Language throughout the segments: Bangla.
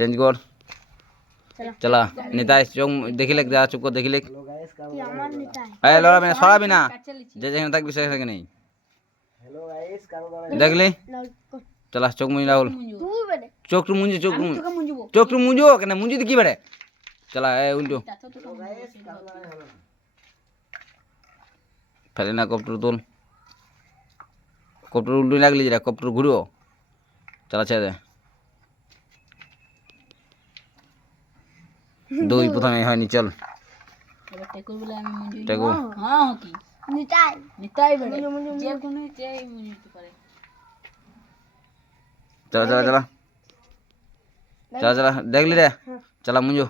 চেঞ্জ কর চলা নিতাই চোখ দেখিলে যা চুপ কর দেখিলে এই লড়াবি না সরাবি না যে যেখানে থাকবি সেখানে নেই দেখলি চলা চোখ মুঞ্জি রাহুল চোখটু মুঞ্জি চোখটু মুঞ্জো কেন মুঞ্জিতে কি বেড়ে চলা এই উল্টো ফেলে না কপ্টার তোল কপ্টার উল্টো লাগলি যেটা কপ্টার ঘুরো চলা ছেড়ে দে দুই প্রথমে হয়নি চল টেকু চলা চলা চলা চলা চলা দেখলি রে চলা মুঞ্জো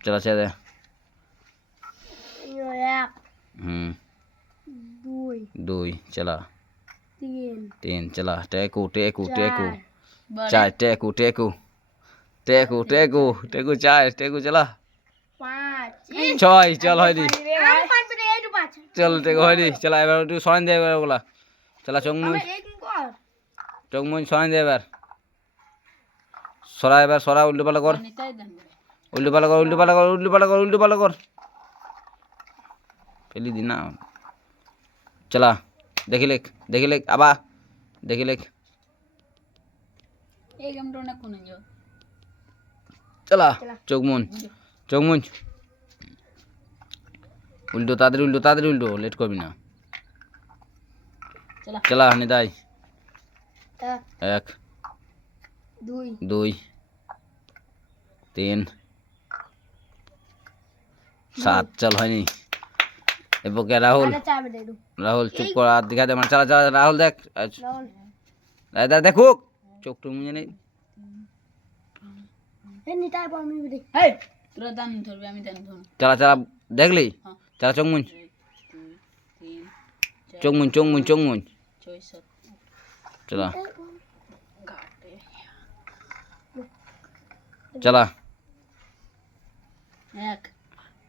চলা ছেড়ে দে দুই চলা তিন চলা টেকু টেকু টেকু চার টেকু টেকু টেকু টেকু টেকু চার টেকু চলা ছয় চল হয়নি চল টেকু হয়নি চলা এবার একটু সরান দে এবার ওগুলা চলা চোখ মুখ সরান দে এবার সরা এবার সরা উল্টো পাল্টা কর উল্টো পাল্টা কর উল্টো পাল্টা কর উল্টো পাল্টা কর উল্টো পাল্টা কর ফেলি দি না চলা দেখিলে আবার দেখিলে চলা চোখ মুন উল্টো তাড়াতাড়ি উল্টো লেট করবি না চলা নিতাই এক দুই তিন সাত চল হয়নি এরপর কে রাহুল চুপ কর আর দেখা দে মানে চলা চলা রাহুল দেখ দেখুক চোখটু মুজে নেই চলা চলা দেখলি চলা চোখ মুন চলা চলা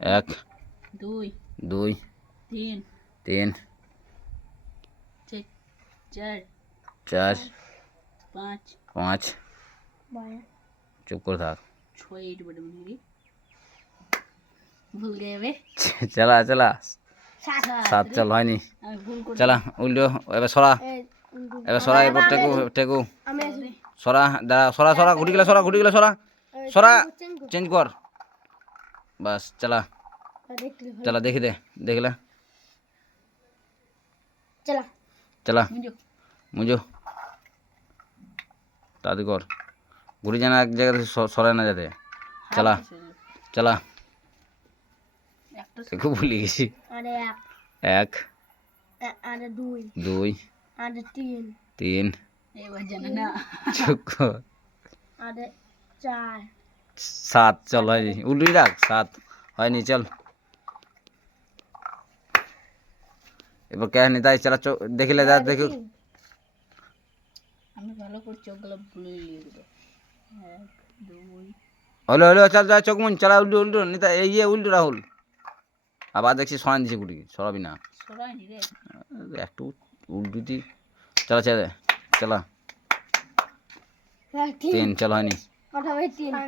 এক দুই তিন চার পাঁচ চুপ করে থাক চলা চলা সাত চল হয়নি চলা উল্টো এবার সরা এবার টেকু সরা দাঁড়া সরা ঘুটি গেলে সরা চেঞ্জ কর বাস চলা চলা দেখিলে চলা মুঞ্জো তাড়াতাড়ি কর ঘুরি জানা এক জায়গাতে সরায় না যাতে চলা খুব ভুলে গেছি এক দুই তিন সাত চল হয়নি উল্টুই রাখ সাত হয়নি চল এবার কে নিতাই চলা দেখিলে যা দেখু হলো চল যা চোখ মুন চলা উল্টো নিতা এই উল্টো রাহুল আবার দেখছি সরান দিছে গুটি সরাবি না একটু উল্টুটি চলা ছেড়ে দে চলা তিন চল হয়নি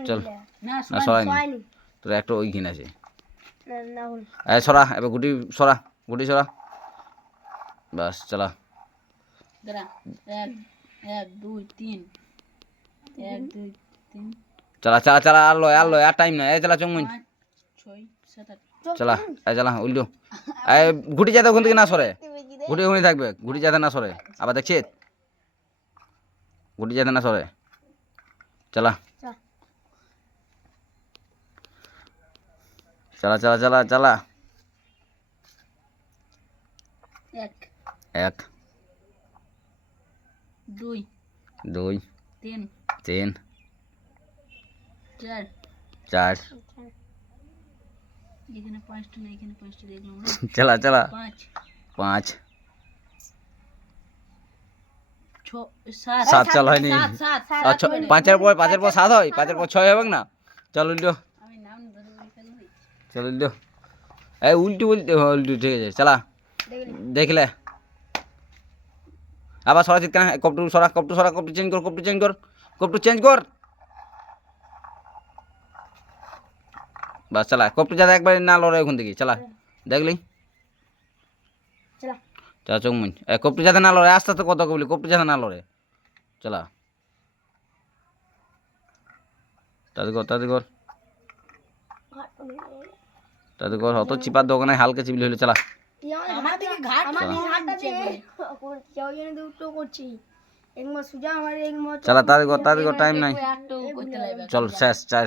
চল না সরাইনি তোর একটা ওই ঘিন আছে সরা এবার গুটি সরা বাস চলা চলা আর লয় আর টাইম নাই চলা চঙ্গুন চলা চলা উল্টো ঘুটি যাতে ওখান থেকে না সরে ঘুটি ওখানে থাকবে ঘুটি যাতে না সরে আবার দেখছি ঘুটি যাতে না সরে চলা এক দুই তিন চার চলা পাঁচ সাত চল হয়নি পাঁচের পর সাত হয় পাঁচের পর ছয় হবে না চল উল্টো উল্টো ঠিক আছে চলা দেখলে আবার সরা চিৎকার কপটু সরা কপটু চেঞ্জ কর কপটু চেঞ্জ কর বাস চালা কপটু যাতে একবার না লড়ে ওখান থেকে চালা দেখলি চলা চোখ মুন কপটু যাতে না লড়ে আস্তে আস্তে কত কবলি কপটু যাতে না লড়ে চালা তাড়াতাড়ি কর অত চিপার দোকানে হালকা চিপলি হলে চালা চালা তাড়াতাড়ি কর টাইম নাই চল শেষ চার